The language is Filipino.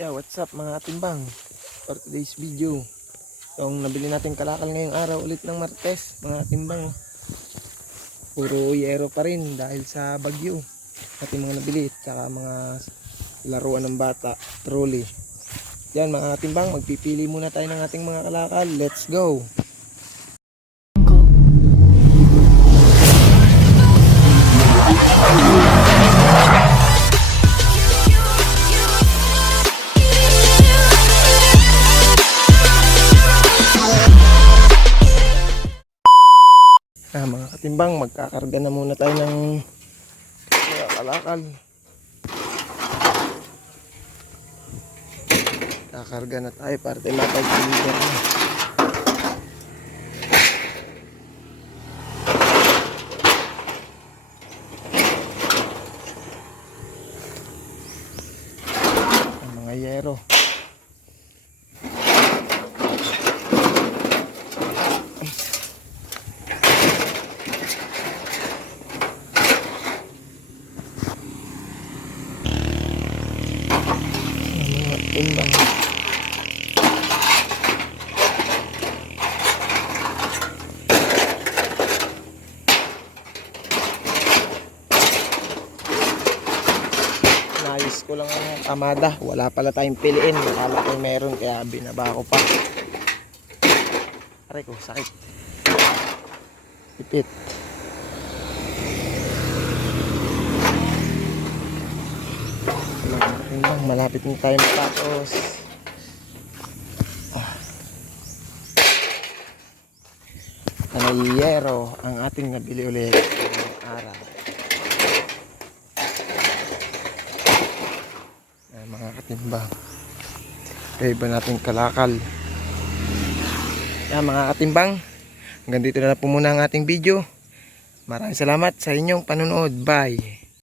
Yeah, what's up mga timbang? For today's video, yung nabili natin kalakal ngayong araw ulit ng Martes, mga timbang. Puro yero pa rin dahil sa bagyo. Ating mga nabili, tsaka mga laruan ng bata, trolley. Yan mga timbang, magpipili muna tayo ng ating mga kalakal. Let's go! Mga katimbang, magkakarga na muna tayo ng mga kalakal. Kakarga na tayo para tayo mapag-deliver na. Ang mga yero. Timbang. Nayos ko lang ang kamada. Wala pala tayong piliin. Akala ko meron kaya binaba ko pa. Aray ko, sakit. Ipit. Timbang, malapit na tayo matapos. Kanayero ang ating nabili ulit ngayong araw. Mga katimbang, iba natin kalakal. Mga katimbang, hanggang dito na po muna ang ating video. Maraming salamat sa inyong panonood. Bye!